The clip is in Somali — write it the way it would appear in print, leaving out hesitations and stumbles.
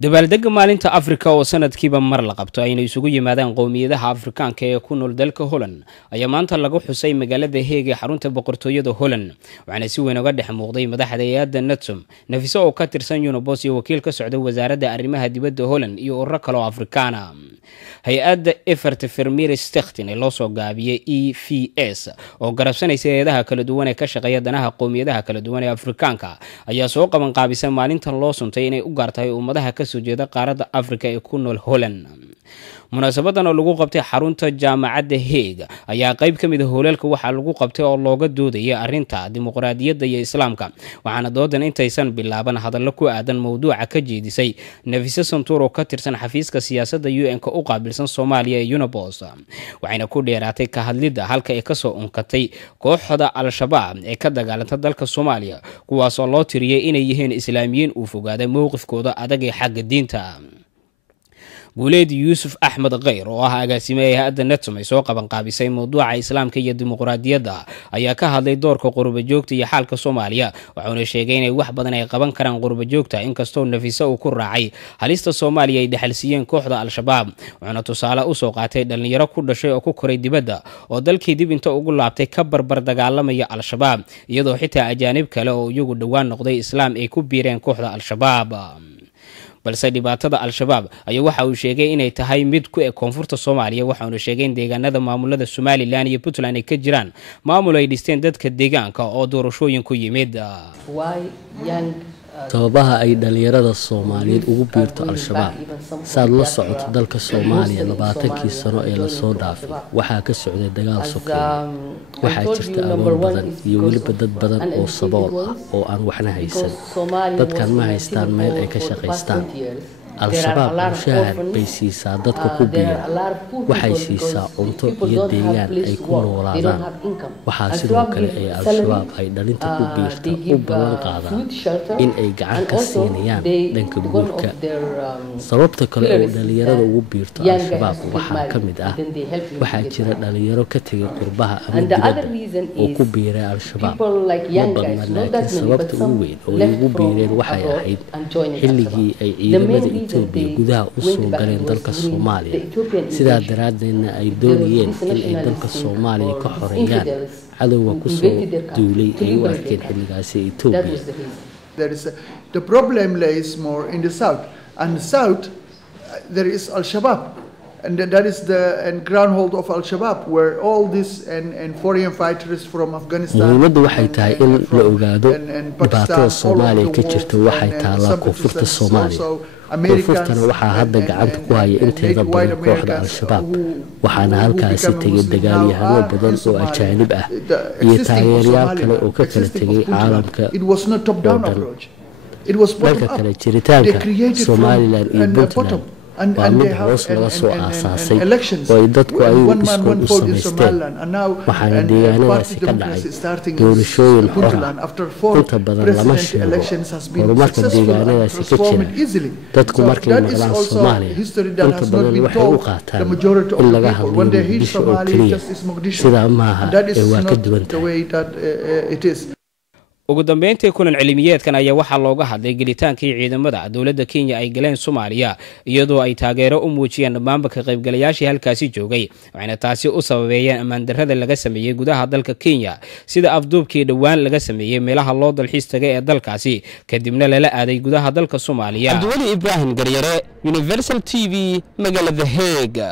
dabaaldega maalinta Afrika oo sanadkiiba mar la qabto ayna isugu yimaadaan qowmiyadaha Afrikaanka ee ku nool dalka Holland ayaa maanta lagu xusay magaalada Hague xarunta boqortooyada Holland waxaana si weyn uga dhex muuqday madaxda hay'adda NATOM Nafiso oo ka tirsan Unibos iyo wakiil ka socda wasaaradda arrimaha dibadda Holland iyo ururo kale oo Afrikaan ah hay-adda Effort Vermeer Stichting ee loo soo gaabiyay EVS oo garabsanaysa hay'adaha kala duwan ee ka shaqeeya danaha qowmiyadaha kala duwan ee Afrikaanka ayaa soo qaban qaabisay maalintan loo suntay inay u gaartay ummadaha ka soo jeeda qaaradda Afrika ee ku nool Holland munaasabadan oo lagu qabtay xarunta jaamacadda Hague ayaa qayb ka mid ah hoolalka waxa lagu qabtay oo looga doodayay arrinta dimuqraadiyadda iyo islaamka waxaana doodan intaysan bilaaban hadallo ku aadan mowduuca ka jeedisay Nafiso Santoro ka tirsan xafiiska siyaasadda UN-ka u qaabilsan Soomaaliya ee Unibos waxayna ku dheeraatay ka hadlidda halka ay ka soo unkatay kooxda Al-Shabaab ee ka dagaalanta dalka Soomaaliya kuwaas oo loo tiriyay inay yihiin islaamiyiin u fogaaday mowqifkooda adag ee xagga diinta guuleed Yuusuf Axmed Khayr oo ah agaasimaha hay'adda NATOM ay soo qaban qaabisay mowduuca islaamka iyo dimuqraadiyadda ayaa ka hadlay doorka qurba joogta iyo xaalka Soomaaliya wuxuuna sheegay inay wax badan ay qaban karaan qurba joogta inkastoo Nafiso uu ku raacay halista Soomaaliya ay dhaxalsiiyeen kooxda Al-Shabaab wuxuuna tusaale u soo qaatay dhalinyaro ku dhashay oo ku koray dibadda oo dalkii dib inta ugu laabtay ka barbar dagaalamaya Al-Shabaab iyadoo xitaa ajaanib kale oo iyagu dhawaan noqday islaam ay ku biireen kooxda Al-Shabaab balse dhibaatada Al-Shabaab ayaa waxa uu sheegay inay tahay mid ku ee koonfurta Soomaaliya waxaana sheegay in deegaanada maamulada Somaliland iyo Puntland ay ka jiraan maamul ay dhisteen dadka deegaanka oo doorashooyin ku yimid sababaha ay dhalinyarada Soomaaliyeed ugu biirto Al-Shabaab saad la socoto dalka Soomaaliya 20kii sano ee la soo dhaafay waxaa ka socday dagaal sokeeye waxaa jirta awood badan iyo weliba dad badan oo sabool ah oo aan waxna haysan dadkan ma haystaan meel ay ka shaqaystaan Al-Shabaab mushahar bay siisaa dadka ku biira waxay siisaa cunto iyo deegaan ay ku noolaadaan waxaa sidoo kale ay Al-Shabaab ay dhalinta ku biirta u ballan qaadaan in ay gacan ka siinayaan dhanka guurka sababta kale oo dhalinyarada ugu biirto Al-Shabaab waxaa ka mid ah waxaa jira dhalinyaro ka tegay qurbaha ama dibadda oo ku biiray Al-Shabaab ma badna laakiin sababta ugu weyn oo ay ugu biireen waxay ahayd xilligii ay ciidamada gudaha u soo galeen dalka Soomaaliya sidaa daraadeedna ay doonayeen in ay dalka Soomaaliya ka xoreeyaan cadawga ku soo duulay ay u arkeen xilligaasi Ethiopia. The problem lays more in the south and the south there is Al-Shabaab and that is the groundhold of Al-Shabaab where all this and foreign fighters from Afghanistan muhiimaddu waxay tahay in la ogaado dhibaatada Soomaaliya ka jirta waxay taala koonfurta Soomaaliya koonfurtana waxaa hadda gacanta ku haya inteeda badan kooxda Al-Shabaab waxaana halkaasi tegay dagaalyahano badan oo ajaanib ah iyo taageerayaal kale oo ka kala tegay caalamka dhanka kale jiritaanka Somaliland iyo Puntland waa mid hoos laga soo aasaasay oo ay dadku ayagu iskood u samaysteen waxaana deegaanadaasi ka dhacay doorashooyin xor ah inta badan lama sheego horumarka deegaanadaasi ka jira dadku markay maqlaan Soomaaliya inta badan waxay u qaataan in laga hadlayo Muqdisho oo keliya sidaa maaha ee waa ka duwan tahay ugu dambeyntii kulan cilmiyeedkan ayaa waxa looga hadlay gelitaankii ciidamada dawladda Kenya ay galeen Soomaaliya iyadoo ay taageero u muujiyeen dhammaan ka qaybgalayaashii halkaasi joogay waxayna taasi u sababeeyeen amaan darrada laga sameeyay gudaha dalka Kenya sida afduubkii dhawaan laga sameeyay meelaha loo dalxiis tagay ee dalkaasi kadibna lala aaday gudaha dalka Soomaaliya Abdulwali Ibrahim Garyare Universal TV magaalada Hague